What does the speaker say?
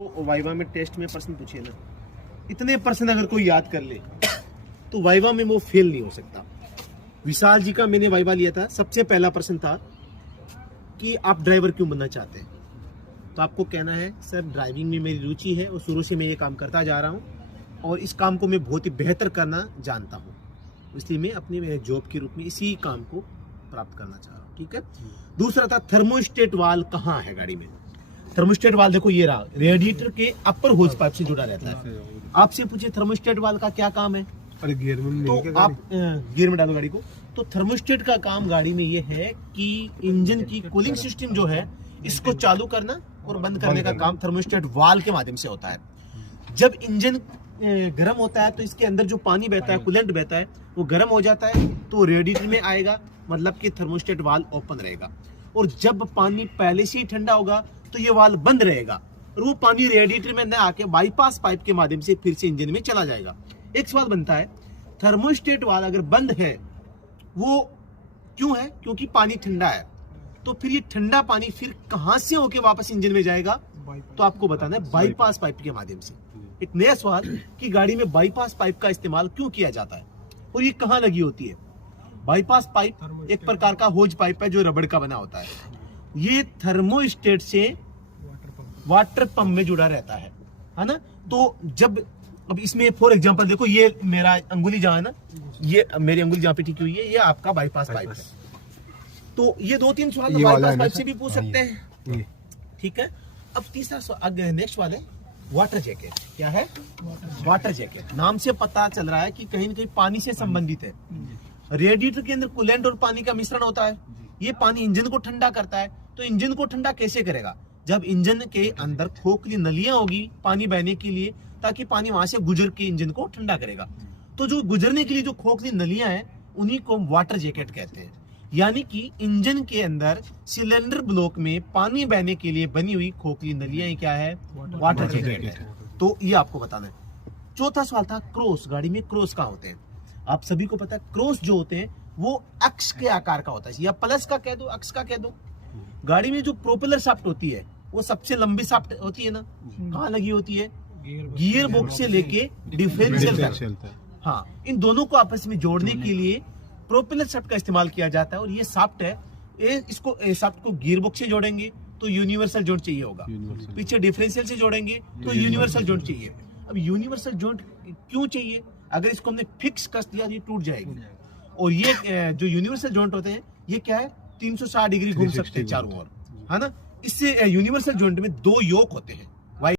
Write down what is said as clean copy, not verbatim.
तो वाइवा में टेस्ट में प्रश्न पूछिए ना, इतने प्रश्न अगर कोई याद कर ले तो वाइवा में वो फेल नहीं हो सकता। विशाल जी का मैंने वाइवा लिया था, सबसे पहला प्रश्न था कि आप ड्राइवर क्यों बनना चाहते हैं। तो आपको कहना है सर ड्राइविंग में मेरी रुचि है और शुरू से मैं ये काम करता जा रहा हूँ और इस काम को मैं बहुत ही बेहतर करना जानता हूँ, इसलिए मैं अपने जॉब के रूप में इसी काम को प्राप्त करना चाह रहा हूँ। ठीक है। दूसरा था थर्मोस्टेट वाल कहाँ है गाड़ी में। थर्मोस्टेट वाल देखो ये रहा, रेडिएटर के अपर होज पाइप से जुड़ा रहता है। आपसे पूछे थर्मोस्टेट वाल का क्या काम है, अरे गियर में तो आप गियर में डालो गाड़ी को। तो थर्मोस्टेट का काम गाड़ी में ये है कि इंजन की कूलिंग सिस्टम जो है इसको चालू करना और बंद करने का काम थर्मोस्टेट वाल के माध्यम से होता है। जब इंजन गर्म होता है तो इसके अंदर जो पानी बहता है, कूलेंट बहता है, वो गर्म हो जाता है तो रेडिएटर में आएगा, मतलब कि थर्मोस्टेट वाल ओपन रहेगा। और जब पानी पहले से ही ठंडा होगा तो ये वाल बंद रहेगा और वो पानी रेडिएटर में न आके बाईपास पाइप के माध्यम से फिर से इंजन में चला जाएगा। एक सवाल बनता है, थर्मोस्टेट वाल अगर बंद है वो क्यों है? क्योंकि पानी ठंडा है। तो फिर ये ठंडा पानी फिर कहां से होके वापस इंजन में जाएगा? तो आपको बताना है बाईपास पाइप के माध्यम से। एक नया सवाल कि गाड़ी में बाईपास पाइप का इस्तेमाल क्यों किया जाता है और ये कहां लगी होती है। बाईपास पाइप एक प्रकार का होज पाइप है जो रबड़ का बना होता है। ये थर्मोस्टेट से वाटर पंप में जुड़ा रहता है ना। तो जब अब इसमें फॉर एग्जांपल देखो, ये मेरा अंगुली जहां है ना, ये मेरी अंगुली जहां पे टिकी हुई है, ये आपका बाईपास पाइप है। तो ये दो तीन सवाल बाईपास पाइप से भी पूछ सकते हैं। ठीक है। अब तीसरा सवाल नेक्स्ट वाले वाटर जैकेट। क्या है? Water jacket. नाम से पता चल रहा है कि कहीं ना कहीं पानी से संबंधित है। रेडिएटर के अंदर कूलेंट और पानी का मिश्रण होता है। ये पानी इंजन को ठंडा करता है। तो इंजन को ठंडा कैसे करेगा? जब इंजन के अंदर खोखली नलियां होगी पानी बहने के लिए, ताकि पानी वहां से गुजर के इंजन को ठंडा करेगा। तो जो गुजरने के लिए जो खोखली नलियां हैं उन्हीं को वाटर जैकेट कहते हैं। यानी कि इंजन के अंदर सिलेंडर ब्लॉक में पानी बहने के लिए बनी हुई खोखली नलियां क्या है? वाटर जैकेट है। तो ये आपको बताना है। चौथा सवाल था क्रॉस। गाड़ी में क्रॉस कहाँ होते हैं? आप सभी को पता है क्रॉस जो होते हैं वो अक्ष के आकार का होता है, या प्लस का कह दो, अक्ष का कह दो। गाड़ी में जो प्रोपेलर शाफ्ट होती है वो सबसे लंबी शाफ्ट होती है ना, कहाँ लगी होती है? गियर बॉक्स से लेके डिफरेंशियल तक। हाँ, इन दोनों को आपस में जोड़ने के लिए प्रोपेलर शाफ्ट का इस्तेमाल किया जाता है। और ये शाफ्ट है, इसको शाफ्ट को गियर बॉक्स से जोड़ेंगे तो यूनिवर्सल जॉइंट चाहिए होगा, पीछे डिफरेंशियल से जोड़ेंगे तो यूनिवर्सल जॉइंट चाहिए। अब यूनिवर्सल जॉइंट क्यों चाहिए? अगर इसको हमने फिक्स कस दिया तो ये टूट जाएगी। और ये जो यूनिवर्सल जॉइंट होते हैं ये क्या है? 360 डिग्री घूम सकते हैं चारों ओर, है ना। इससे यूनिवर्सल जॉइंट में दो योक होते हैं।